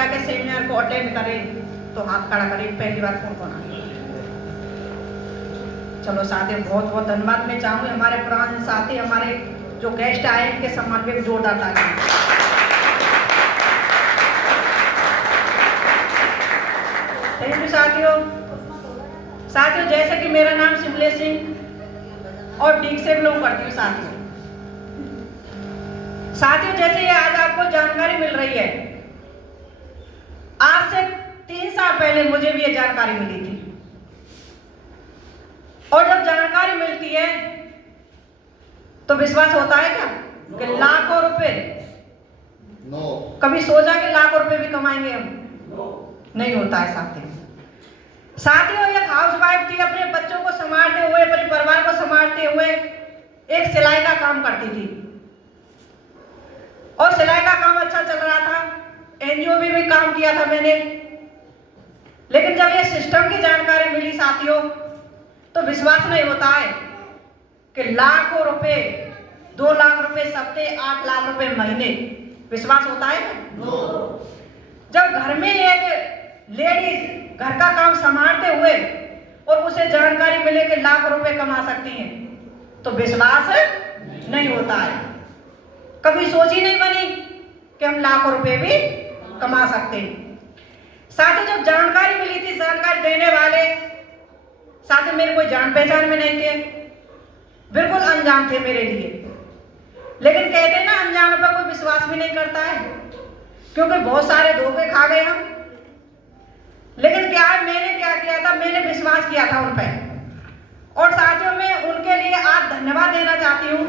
जाके सेमिनार को अटेंड करें तो हाथ खड़ा करें। पहली बार कौन कौन आया? चलो साथी, बहुत बहुत धन्यवाद। मैं चाहूँगी हमारे पुराने साथी, हमारे जो गेस्ट आए, इनके सम्मान में जोरदार ताली। थैंक यू साथियों। साथियों, जैसे कि मेरा नाम शिमले सिंह और डीक से बिलोंग करती हूँ। साथियों, जैसे ये आज आपको जानकारी मिल रही है, आज से 3 साल पहले मुझे भी ये जानकारी मिली थी। और जब जानकारी मिलती है तो विश्वास होता है क्या कि लाखों रुपए? कभी सोचा कि लाखों रुपए भी कमाएंगे हम? नहीं होता है साथियों। एक हाउसवाइफ थी, अपने बच्चों को संभालते हुए, अपने परिवार को संभालते हुए एक सिलाई का काम करती थी और सिलाई का काम अच्छा चल रहा था। एनजीओ में भी काम किया था मैंने। लेकिन जब ये सिस्टम की जानकारी मिली साथियों, तो विश्वास नहीं होता है कि लाखों रुपए, 2 लाख रुपए सप्ते, 8 लाख रुपए महीने। विश्वास होता है? जब घर में एक लेडीज घर का काम संभालते हुए और उसे जानकारी मिले कि लाख रुपए कमा सकती हैं, तो विश्वास नहीं होता है। कभी सोच ही नहीं बनी कि हम लाखों रुपए भी कमा सकते हैं। साथ ही जब जानकारी मिली थी, जानकारी देने वाले साथ मेरे कोई जान पहचान में नहीं थे, बिल्कुल अनजान थे मेरे लिए। लेकिन कहते हैं ना, अनजानों पर कोई विश्वास भी नहीं करता है, क्योंकि बहुत सारे धोखे खा गए हम। लेकिन क्या है, मैंने क्या किया था, मैंने विश्वास किया था उन पर। और साथियों, मैं उनके लिए आज धन्यवाद देना चाहती हूँ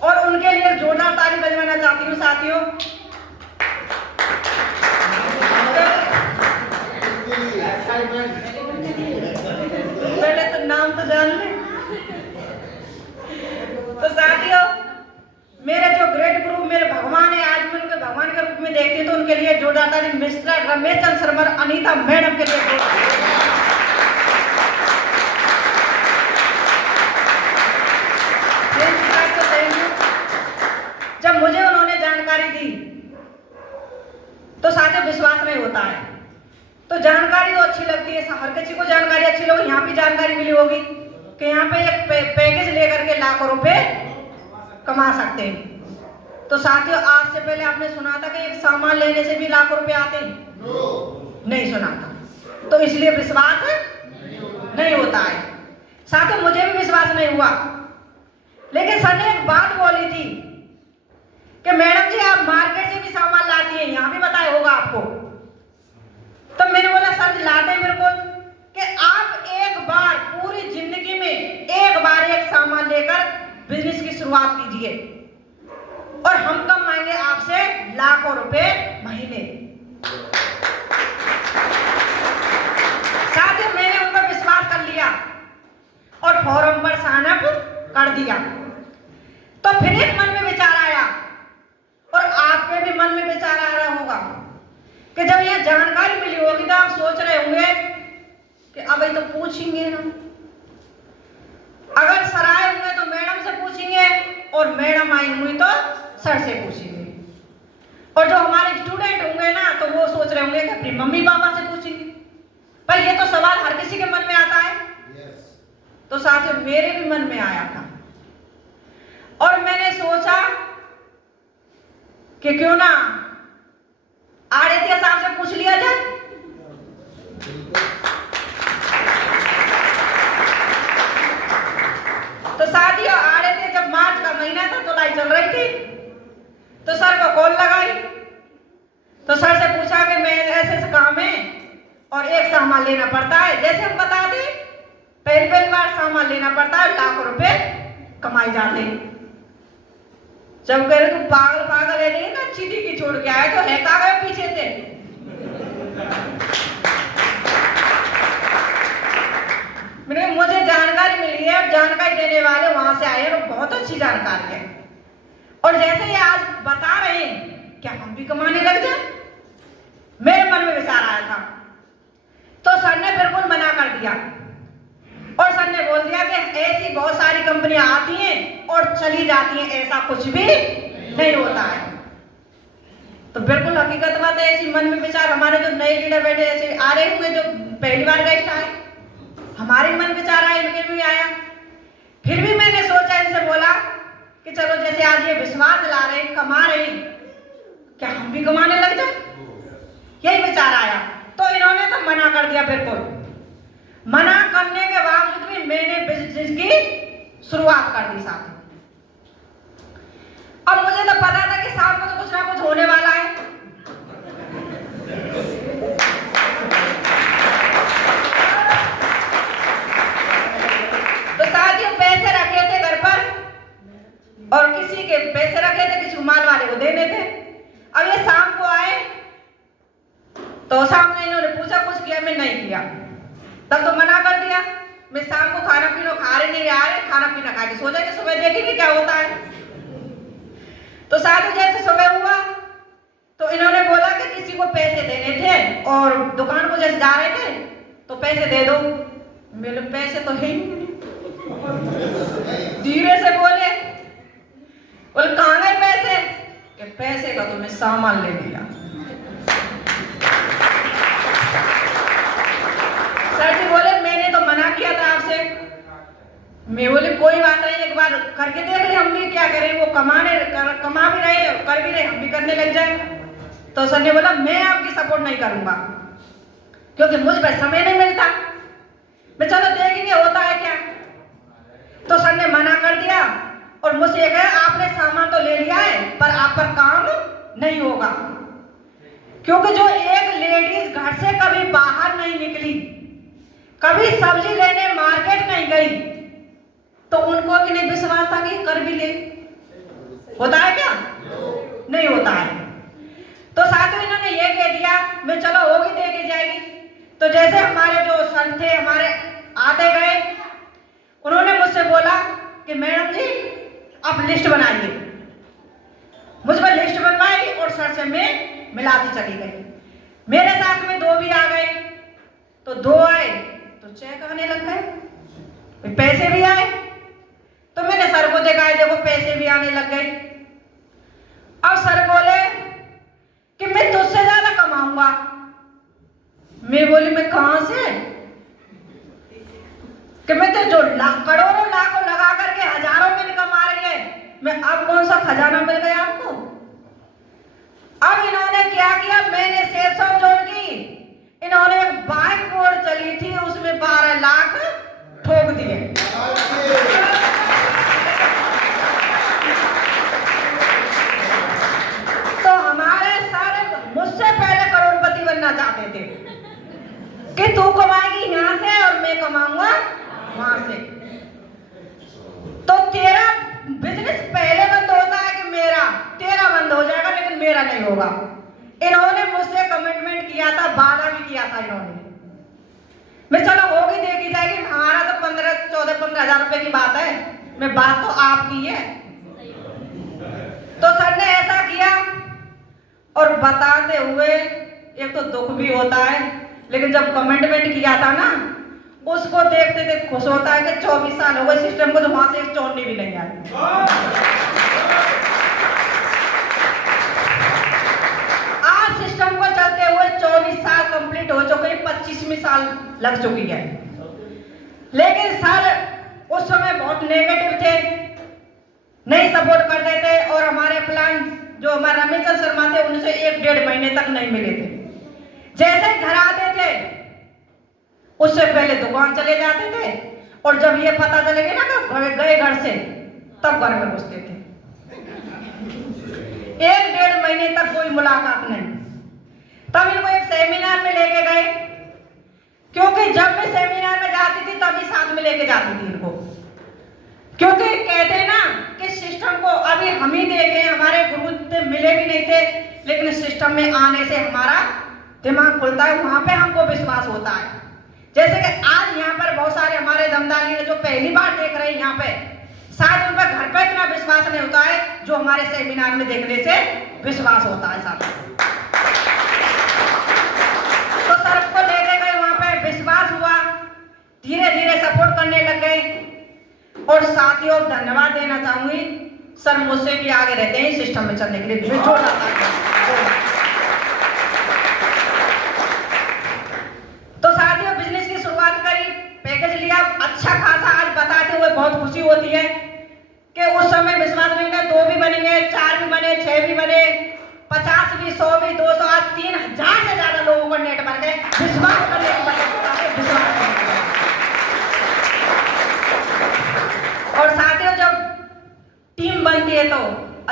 और उनके लिए जोरदार ताली बजवाना चाहती हूँ साथियों। पहले तो नाम तो जान ले। तो साथियों, मेरे जो ग्रेट गुरु, मेरे भगवान है, आज मैं उनके भगवान के रूप में देखती हूँ, तो उनके लिए जोरदार ताली। मिस्टर रमेश चंद्र शर्मा, अनीता मैडम के लिए जब मुझे उन्होंने जानकारी दी तो साथियों विश्वास नहीं होता है। तो जानकारी तो अच्छी लगती है, हर किसी को जानकारी अच्छी लगी। यहाँ भी जानकारी मिली होगी कि यहाँ पे एक पैकेज लेकर के लाखों रुपए कमा सकते हैं। तो साथियों, आज से पहले आपने सुना था कि एक सामान लेने से भी लाखों रुपए आते हैं? नहीं सुना था। तो इसलिए विश्वास नहीं होता है। साथियों, मुझे भी विश्वास नहीं हुआ। लेकिन सर ने एक बात बोली थी कि मैडम जी, आप मार्केट से भी सामान लाती हैं, यहाँ भी बताया होगा आपको। तो मैंने बोला, सर लाते हैं बिल्कुल, कि आप एक बार पूरी जिंदगी में एक बार एक सामान लेकर बिजनेस की शुरुआत कीजिए और हम कमाएंगे आपसे लाखों रुपए महीने। साथियों, मैंने उन पर विश्वास कर लिया और फॉर्म पर साइन अप कर दिया। तो फिर एक मन में विचार आया, और आपके भी मन में विचार आ रहा होगा कि जब ये जानकारी मिली होगी तो आप सोच रहे होंगे कि अब ये तो पूछेंगे हम, अगर सर आए होंगे तो मैडम से पूछेंगे और मैडम आई होंगी तो सर से पूछेंगे, और जो हमारे स्टूडेंट होंगे ना, तो वो सोच रहे होंगे कि अपनी मम्मी पापा से पूछेंगे। पर ये तो सवाल हर किसी के मन में आता है। तो साथियों, मेरे भी मन में आया था और मैंने सोचा कि क्यों ना आड़ित्य साहब से पूछ लिया जाए। तो साथियों, आड़ित्य जब मार्च का महीना था, तुलाई चल रही थी, तो सर को कॉल लगाई। तो सर से पूछा कि मैं ऐसे काम है और एक सामान लेना पड़ता है। जैसे हम बता दें, पहली बार सामान लेना पड़ता है, लाखों रुपए कमाए जाते हैं। जब कह रहे तू पागल है, नहीं ना, चीटी की छोड़ के आए तो है कहाँ गए पीछे थे। मुझे जानकारी मिली है, जानकारी देने वाले वहां से आए हैं, बहुत अच्छी जानकारी है। और जैसे ये आज बता रहे हैं, क्या हम भी कमाने लग जाए? मेरे मन में विचार आया था। तो सर ने बिल्कुल मना कर दिया और सर ने बोल दिया कि ऐसी बहुत सारी कंपनियां आती हैं और चली जाती हैं, ऐसा कुछ भी नहीं होता है। तो बिल्कुल हकीकत बात है, ऐसी मन में विचार, हमारे जो नए लीडर बैठे ऐसे आ रहे होंगे, जो पहली बार गेस्ट आए, हमारे मन विचार आया, इनके भी आया। फिर भी मैंने सोचा, इनसे बोला कि चलो जैसे आज ये विश्वास दिला रहे, कमा रहे, क्या हम भी कमाने लग जाए, यही विचार आया। तो इन्होंने तो मना कर दिया, बिल्कुल मना करने के बावजूद भी मैंने बिजनेस की शुरुआत कर दी साथ। अब मुझे तो पता था कि शाम को तो कुछ ना कुछ होने वाला है। तो साथियों पैसे रखे थे घर पर, और किसी के पैसे रखे थे, किसी माल वाले को देने थे। अब ये शाम को आए तो सामने इन्होंने पूछा, कुछ किया? मैं नहीं किया। तब तो मना कर दिया, मैं शाम को खाना पीना खा रहे नहीं आ रहे, खाना पीना खा के सो जाएंगे, सुबह देखेंगे क्या होता है। तो साथ जैसे सुबह हुआ तो इन्होंने बोला कि किसी को पैसे देने थे और दुकान को जैसे जा रहे थे तो पैसे दे दो। मेरे पैसे तो है ही नहीं। धीरे से बोले कहाँ गए पैसे? कि पैसे का तो मैं सामान ले लिया। सर जी बोले मैंने तो मना किया था आपसे। मैं बोले कोई बात नहीं, एक बार करके देख ले, हम भी क्या करें, वो कमा भी रहे कर भी रहे, हम भी करने लग जाए। तो सर ने बोला मैं आपकी सपोर्ट नहीं करूंगा क्योंकि मुझ पर समय नहीं मिलता। मैं चलो देखेंगे होता है क्या। तो सर ने मना कर दिया और मुझसे ये कहा आपने सामान तो ले लिया है पर आप पर काम नहीं होगा, क्योंकि जो एक लेडीज घर से कभी बाहर नहीं निकली, कभी सब्जी लेने मार्केट नहीं गई, तो उनको भी नहीं विश्वास था कि कर भी ले। होता है क्या? नहीं होता है। तो साथ में इन्होंने ये कह दिया मैं चलो होगी देके जाएगी। तो जैसे हमारे जो सर थे हमारे आते गए, उन्होंने मुझसे बोला कि मैडम जी आप लिस्ट बनाइए। मुझ पर लिस्ट बनवाई और सर से मैं मिलाती चली गई। मेरे साथ में दो भी आ गए, तो दो आए तो चेक आने लग गए, पैसे भी आए। तो मैंने सर को देखा, देखो पैसे भी आने लग गए। अब सर बोले कि मैं तुझसे ज्यादा कमाऊंगा। मैं बोली मैं कहां से? कि मैं तो जो करोड़ों लाखों लगा करके हजारों में कमा रही है, मैं अब कौन सा खजाना मिल गया आपको? अब इन्होंने क्या किया, मैंने सेफ जोन की, इन्होंने एक बाइक बोर्ड चली थी उसमें 12 लाख ठोक दिए। तो हमारे सारे मुझसे पहले करोड़पति बनना चाहते थे कि तू कमाएगी यहां से और मैं कमाऊंगा वहां से। तो तेरा बिजनेस पहले बंद होता है कि मेरा, तेरा बंद हो जाएगा लेकिन मेरा नहीं होगा। इन्होंने मुझसे कमिटमेंट किया था, वादा भी किया था इन्होंने। मैं चलो होगी देखी जाएगी, हमारा तो 14-15 हजार रुपए की बात है, मैं बात तो आपकी है। तो सर ने ऐसा किया और बताते हुए एक तो दुख भी होता है, लेकिन जब कमिटमेंट किया था ना उसको देखते देखते खुश होता है कि 24 साल हो गए सिस्टम को, तो वहां से एक चोटी भी नहीं आई। आज सिस्टम को चलते हुए 24 साल कंप्लीट हो चुके, 25वीं साल लग चुकी है। लेकिन सर उस समय बहुत नेगेटिव थे, नहीं सपोर्ट करते थे और हमारे प्लान जो हमारे रमेश शर्मा थे उनसे 1-1.5 महीने तक नहीं मिले थे। जैसे घर आते थे उससे पहले दुकान चले जाते थे और जब ये पता चलेगा ना कि गए घर से, तब घर में घुसते थे। 1-1.5 महीने तक कोई मुलाकात नहीं। तब इनको एक सेमिनार में लेके गए, क्योंकि जब मैं सेमिनार में जाती थी तभी साथ में लेके जाती थी इनको, क्योंकि कहते ना कि सिस्टम को अभी हम ही देखे, हमारे गुरु से मिले भी नहीं थे, लेकिन सिस्टम में आने से हमारा दिमाग खुलता है, वहां पे हमको विश्वास होता है। जैसे कि आज यहाँ पर बहुत सारे हमारे दमदार लीडर जो पहली बार देख रहे हैं यहाँ पे, शायद उन पर घर पे इतना विश्वास नहीं होता है जो हमारे सेमिनार में देखने से विश्वास होता है साथ। तो सर को लेके गए, वहां पे विश्वास हुआ, धीरे धीरे सपोर्ट करने लग गए। और साथियों धन्यवाद देना चाहूंगी, सर मुझसे भी आगे रहते हैं सिस्टम में चलने के लिए।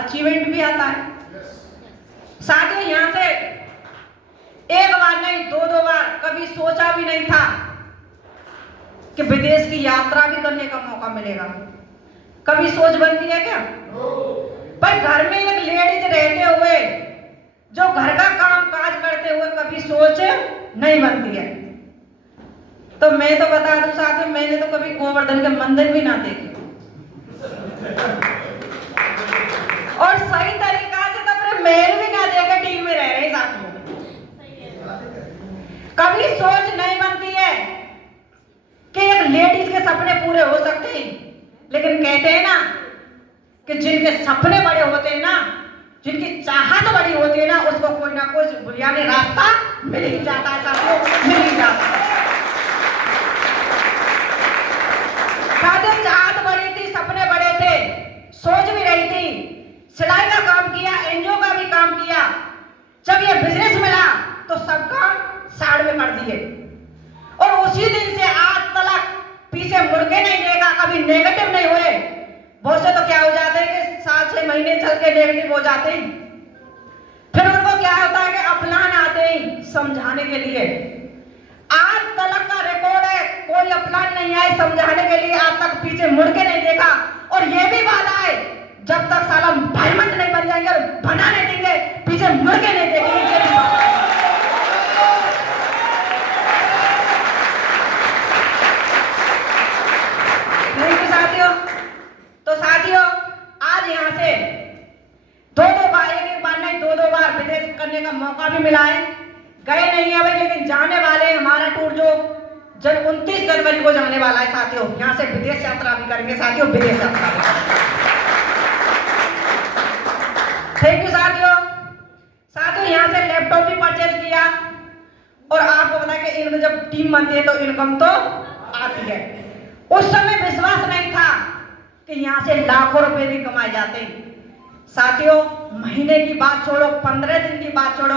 अचीवमेंट भी आता है। साथियों, यहाँ से एक बार नहीं, दो बार, कभी सोचा भी नहीं था कि विदेश की यात्रा भी करने का मौका मिलेगा। कभी सोच बनती है क्या? पर घर में एक लेडीज रहते हुए, जो घर का काम काज करते हुए, कभी सोच नहीं बनती है। तो मैं तो बता दूं साथियों, मैंने तो कभी गोवर्धन के मंदिर भी ना देखे, और सही तरीका से तो अपने महल भी ना देखे, टीम में रह रहे साथियों। कभी सोच नहीं बनती है कि एक लेडीज के सपने पूरे हो सकते हैं। लेकिन कहते हैं ना कि जिनके सपने बड़े होते हैं ना, जिनकी चाहत बड़ी होती है ना, उसको कोई ना कोई बुनियादी रास्ता मिल ही जाता है साथियों, मिल ही जाता है। साथियों, चाहत बड़ी थी, सपने बड़े थे, सोच भी रही थी, सिलाई का काम किया, एनजीओ का भी काम किया। जब ये बिजनेस मिला तो सब काम साइड में कर दिए, और उसी दिन से आज तक पीछे मुड़ के नहीं देखा, कभी नेगेटिव नहीं हुए। बहुत से तो क्या हो जाते हैं कि 7-6 महीने चल के नेगेटिव हो जाते हैं, फिर उनको क्या होता है कि अपलान आते हैं समझाने के लिए। आज तक का रिकॉर्ड है, कोई अपलान नहीं आए समझाने के लिए, आज तक पीछे मुड़ के नहीं देखा। और ये भी वादा है, जब तक साला डायमंड नहीं बन जाएंगे और बना नहीं देंगे, पीछे मुड़ के नहीं देखेंगे। साथियों, तो साथियों, आज यहाँ से दो बार, एक बार नहीं, दो बार विदेश करने का मौका भी मिला है। गए नहीं है भाई, लेकिन जाने वाले हमारा टूर जो 29 जनवरी को जाने वाला है साथियों। यहाँ से विदेश यात्रा भी करेंगे साथियों, विदेश यात्रा भी। थैंक यू साथियों। साथियों, यहाँ से लैपटॉप भी परचेज किया, और आपको पता है कि इनमें जब टीम बनती है तो इनकम तो आती है। उस समय विश्वास नहीं था कि यहाँ से लाखों रुपए भी कमाए जाते हैं साथियों। महीने की बात छोड़ो, 15 दिन की बात छोड़ो,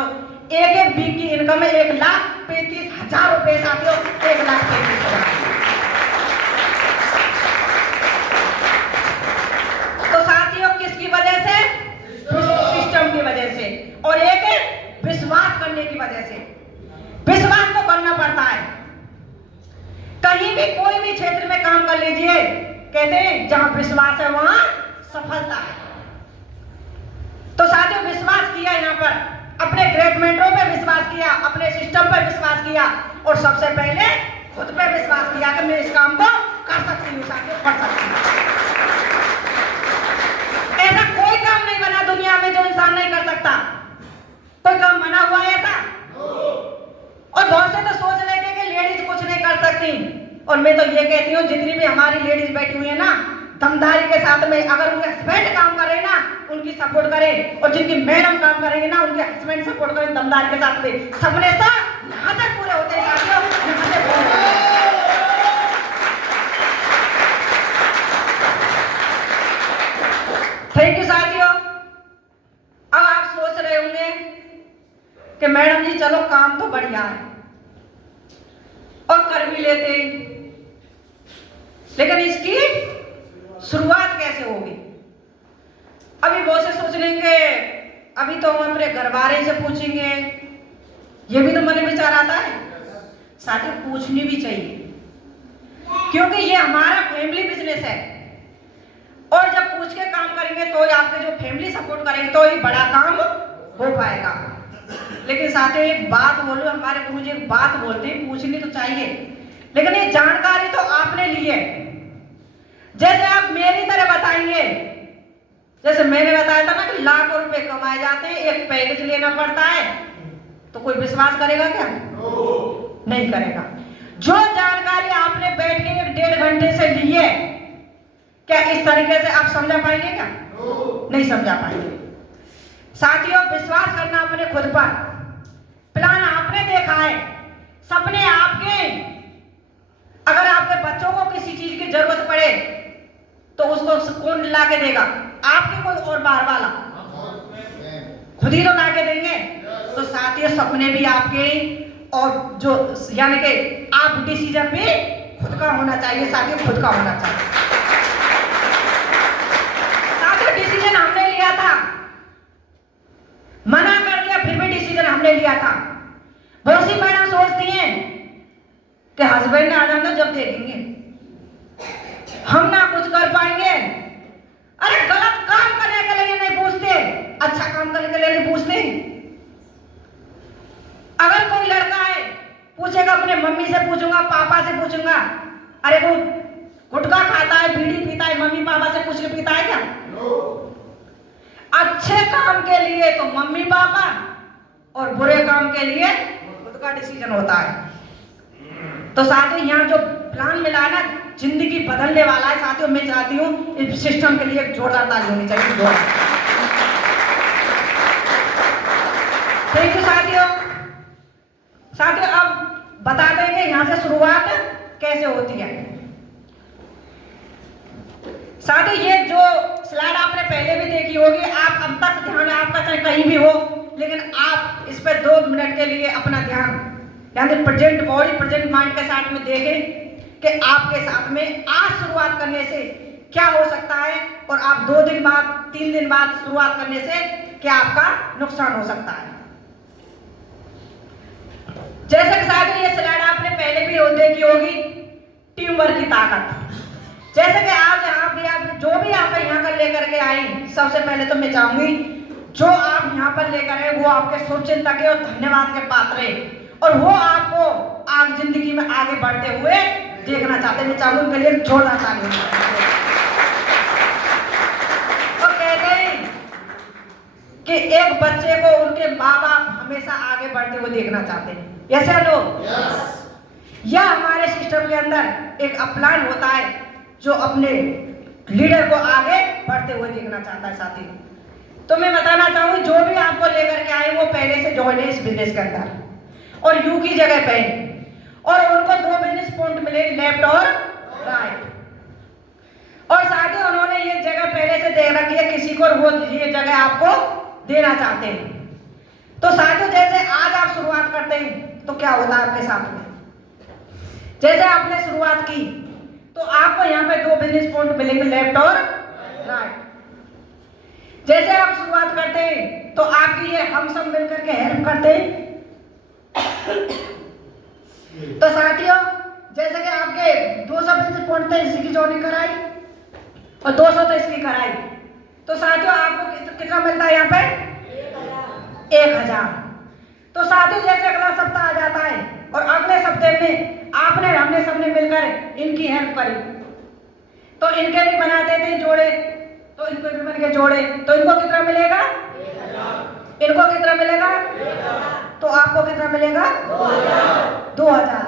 एक वीक की इनकम है 1,35,000 रुपए साथियों, 1,35,000। तो साथियों, किसकी वजह से? सिस्टम की वजह से, और एक विश्वास करने की वजह से। विश्वास तो करना पड़ता है। कहीं भी कोई भी क्षेत्र में काम कर लीजिए, कहते हैं जहां विश्वास है वहां सफलता है। तो साथियों, विश्वास किया यहाँ पर, अपने ग्रेट मेंटरों पे विश्वास किया, अपने सिस्टम पर विश्वास किया, और सबसे पहले खुद पे विश्वास किया कि मैं इस काम को कर सकती हूँ साथियों, कर सकती हूँ। ऐसा कोई काम नहीं बना दुनिया में जो इंसान नहीं कर सकता। कोई काम बना हुआ है ऐसा? और बहुत से तो सोच लेते हैं कि लेडीज कुछ नहीं कर सकती, और मैं तो ये कहती हूँ जितनी भी हमारी लेडीज बैठी हुई है ना, दमदारी के साथ में, अगर उनके हस्बैंड काम करे ना, उनकी सपोर्ट करें, और जिनकी मैडम काम करेंगे ना, उनके हस्बैंड सपोर्ट करें दमदारी के साथ में, सपने सा यहाँ तक पूरे होते हैं साथियों, यहाँ से पूरे होते हैं। थैंक यू साथियों। अब आप सोच रहे होंगे कि मैडम जी चलो काम तो बढ़िया है और कर भी लेते, लेकिन इसकी शुरुआत कैसे होगी? अभी बहुत से सोच लेंगे अभी तो हम अपने घर वाले से पूछेंगे, ये भी तो मन में विचार आता है साथियों। पूछनी भी चाहिए, क्योंकि ये हमारा फैमिली बिजनेस है, और जब पूछ के काम करेंगे तो ही आपके जो फैमिली सपोर्ट करेंगे तो ही बड़ा काम हो पाएगा। लेकिन साथियों, एक बात बोलो, हमारे गुरुजी एक बात बोलते हैं, पूछनी तो चाहिए, लेकिन ये जानकारी तो आपने ली है। जैसे आप मेरी तरह बताएंगे, जैसे मैंने बताया था ना कि लाखों रुपए कमाए जाते हैं, एक पैकेज लेना पड़ता है, तो कोई विश्वास करेगा क्या? नहीं करेगा। जो जानकारी आपने बैठ के 1.5 घंटे से ली है, क्या इस तरीके से आप समझा पाएंगे क्या? नहीं समझा पाएंगे साथियों। विश्वास करना अपने खुद पर, प्लान आपने देखा है, सपने आपके। अगर आपके बच्चों को किसी चीज की जरूरत पड़े तो उसको कौन ला के देगा? आपके कोई और बाहर वाला? खुद ही तो ला के देंगे। तो साथियों, सपने भी आपके, और जो यानी कि आप डिसीजन भी खुद का होना चाहिए साथियों, खुद का होना चाहिए साथियों। डिसीजन हमने लिया था ले लिया था। बहुत सी मैडम सोचती हैं कि हस्बैंड ने आ जाना जब देखेंगे, हम ना कुछ कर पाएंगे। अरे गलत काम करने के लिए नहीं पूछते, अच्छा काम करने के लिए नहीं पूछते। अगर कोई लड़का है पूछेगा, अपने मम्मी से पूछूंगा, पापा से पूछूंगा, अरे वो गुटखा खाता है, बीड़ी पीता है, मम्मी पापा से पूछ के पीता है क्या? अच्छे काम के लिए तो मम्मी पापा और बुरे काम के लिए खुद का डिसीजन होता है। तो साथियों यहाँ जो प्लान मिला है ना, जिंदगी बदलने वाला है साथियों। मैं चाहती हूँ इस सिस्टम के लिए एक जोरदार ताली होनी चाहिए। थैंक यू साथियों। साथियों अब बता देंगे यहाँ से शुरुआत कैसे होती है। साथियों ये जो स्लाइड आपने पहले भी देखी होगी, आप अब तक ध्यान आपका चाहे कहीं भी हो, लेकिन आप इस पर 2 मिनट के लिए अपना ध्यान यानी प्रेजेंट बॉडी प्रेजेंट माइंड के साथ में देखें कि आपके साथ में आज शुरुआत करने से क्या हो सकता है, और आप 2 दिन बाद 3 दिन बाद शुरुआत करने से क्या आपका नुकसान हो सकता है। जैसे कि साथियों ये स्लाइड आपने पहले भी देखी होगी, टीम वर्क की ताकत। जैसे कि आज यहाँ भी आप जो भी आप यहाँ पर लेकर के आई, सबसे पहले तो मैं चाहूंगी जो आप यहाँ पर लेकर आए वो आपके शुभचिंतक है और धन्यवाद के पात्र है, और वो आपको आप जिंदगी में आगे बढ़ते हुए देखना चाहते हैं। मैं चाहूंगी उनके लिए जोरदार ताली। तो कहते हैं कि एक बच्चे को उनके माँ बाप हमेशा आगे बढ़ते हुए देखना चाहते हैं। ऐसे लोग यह हमारे सिस्टम के अंदर एक अपलाइन होता है जो अपने लीडर को आगे बढ़ते हुए देखना चाहता है। साथी तो मैं बताना चाहूंगी जो भी आपको लेकर के आए वो पहले से ज्वाइन है इस बिजनेस के अंदर और यू की जगह पे, और उनको 2 बिजनेस पॉइंट मिले, लेफ्ट और राइट। और साथ ही उन्होंने ये जगह पहले से दे रखी है किसी को, वो ये जगह आपको देना चाहते हैं। तो साथियों जैसे आज आप शुरुआत करते हैं तो क्या होता है आपके साथ में, जैसे आपने शुरुआत की तो आपको यहाँ पे 2 बिजनेस पॉइंट मिलेंगे, लेफ्ट और राइट। जैसे आप शुरुआत करते हैं तो आपकी ये हम सब मिलकर के हेल्प करते हैं। तो साथियों जैसे कि आपके 200 बिजनेस पॉइंट थे, इसी की जोड़नी कराई और 200 तो इसकी कराई, तो साथियों आपको कितना मिलता है यहाँ पे 1000। तो साथियों जैसे अगला सप्ताह आ जाता है और अगले सप्ताह में हमने सबने मिलकर इनकी हेल्प करी, तो इनके भी बना देते जोड़े, तो इनको भी बन के जोड़े, तो इनको कितना मिलेगा 1000, इनको कितना मिलेगा 1000, तो आपको कितना मिलेगा 2000।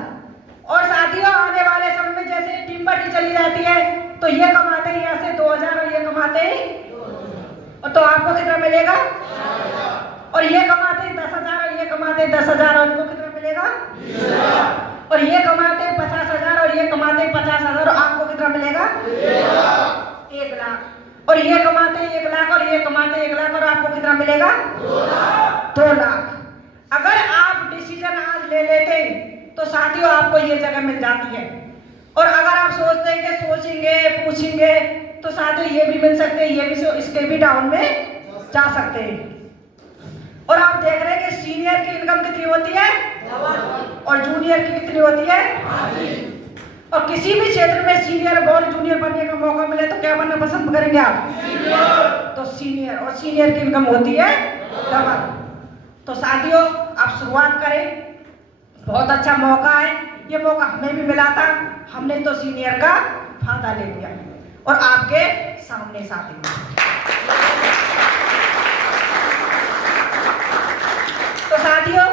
और साथियों आने वाले समय में जैसे टीम पार्टी चली जाती है तो ये कमाते हैं यहाँ से 2000 और ये कमाते हैं, और तो आपको कितना मिलेगा 4000, और ये कमाते हैं 10,000 और ये कमाते हैं 10,000, और इनको कितना मिलेगा 20,000, और ये कमाते हैं 50,000 और ये कमाते हैं 50,000, और आपको कितना मिलेगा 1 लाख, और ये कमाते हैं 1 लाख और ये कमाते हैं 1 लाख, और आपको कितना मिलेगा 2 लाख। अगर आप डिसीजन आज ले लेते तो साथियों आपको ये जगह मिल जाती है, और अगर आप सोचते हैं कि सोचेंगे पूछेंगे तो साथियों ये भी मिल सकते हैं, ये भी इसके भी डाउन में जा सकते हैं। और आप देख रहे हैं कि सीनियर की इनकम कितनी होती है और जूनियर की कितनी होती है, और किसी भी क्षेत्र में सीनियर और जूनियर बनने का मौका मिले तो क्या बनना पसंद करेंगे आप? तो सीनियर, और सीनियर की इनकम होती है डबल। तो साथियों आप शुरुआत करें, बहुत अच्छा मौका है, ये मौका हमें भी मिला था, हमने तो सीनियर का फायदा ले लिया और आपके सामने साथी। तो साथियों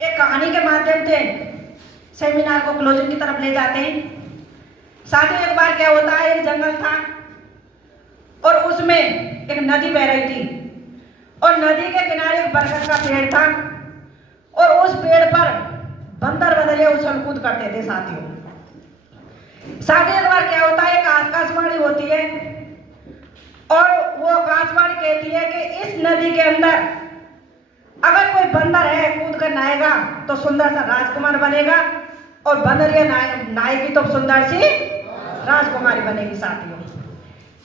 एक कहानी के माध्यम से सेमिनार को क्लोजिंग की तरफ ले जाते हैं। साथियों एक बार क्या होता है, एक जंगल था और उसमें एक नदी बह रही थी, और नदी के किनारे एक बरगद का पेड़ था, और उस पेड़ पर बंदर बदले उछल कूद करते थे। साथियों एक बार क्या होता है, एक आकाशवाणी होती है, और वो आकाशवाणी कहती है कि इस नदी के अंदर अगर कोई बंदर है कूद कर नहाएगा तो सुंदर सा राजकुमार बनेगा, और बंदर या नहाएगी तो सुंदर सी राजकुमारी बनेगी।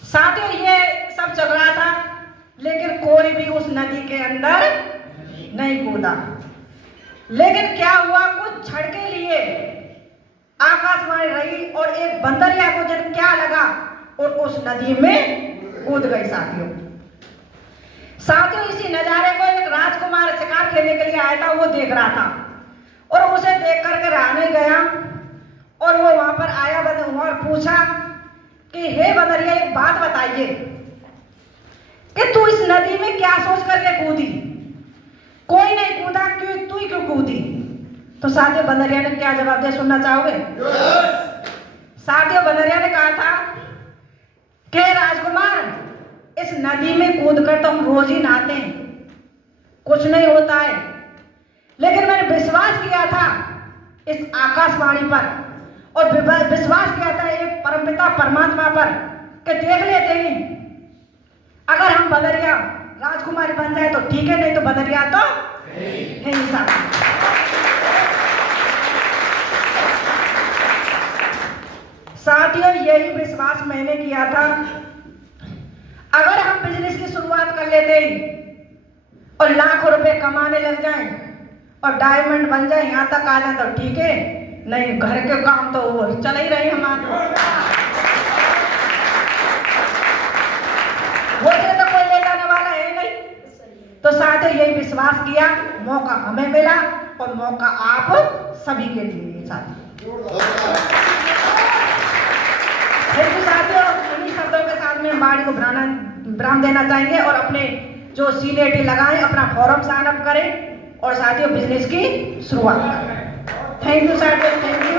साथियों ये सब चल रहा था, लेकिन कोई भी उस नदी के अंदर नहीं कूदा। लेकिन क्या हुआ, कुछ क्षण के लिए आकाशवाणी रही और एक बंदरिया को जब क्या लगा और उस नदी में कूद गई। साथियों इसी नजारे को एक राजकुमार शिकार खेलने के लिए आया था, वो देख रहा था और उसे देख करके रहा नहीं गया और वो वहां पर आया और पूछा कि हे बंदरिया, एक बात बताइए कि तू इस नदी में क्या सोच करके कूदी? कोई नहीं कूदा, क्यों तू ही क्यों कूदी? तो साथियों बंदरिया ने क्या जवाब दिया, सुनना चाहोगे? साथियों बंदरिया ने कहा था कि राजकुमार, इस नदी में कूदकर तो हम रोज ही नहाते हैं, कुछ नहीं होता है, लेकिन मैंने विश्वास किया था इस आकाशवाणी पर और विश्वास किया था एक परमपिता परमात्मा पर कि देख लेते हैं, अगर हम बंदरिया राजकुमारी बन जाए तो ठीक है, नहीं तो बंदरिया तो है ही। साथियों यही विश्वास मैंने किया था, अगर हम बिजनेस की शुरुआत कर लेते हैं और लाखों रुपए कमाने लग जाएं और डायमंड बन जाए, यहां तक आ जाए तो ठीक है, नहीं घर के काम तो वो चल ही रहे हमारे, वो तो कोई ले जाने वाला है नहीं। तो साथ ही यही विश्वास किया, मौका हमें मिला और मौका आप सभी के लिए। साथियों इन्हीं शब्दों के साथ में बाड़ी को विराम देना चाहेंगे और अपने जो CLAT लगाएं, अपना फॉर्म साइन अप करें और साथियों बिजनेस की शुरुआत करें। थैंक यू साथियों, थैंक यू।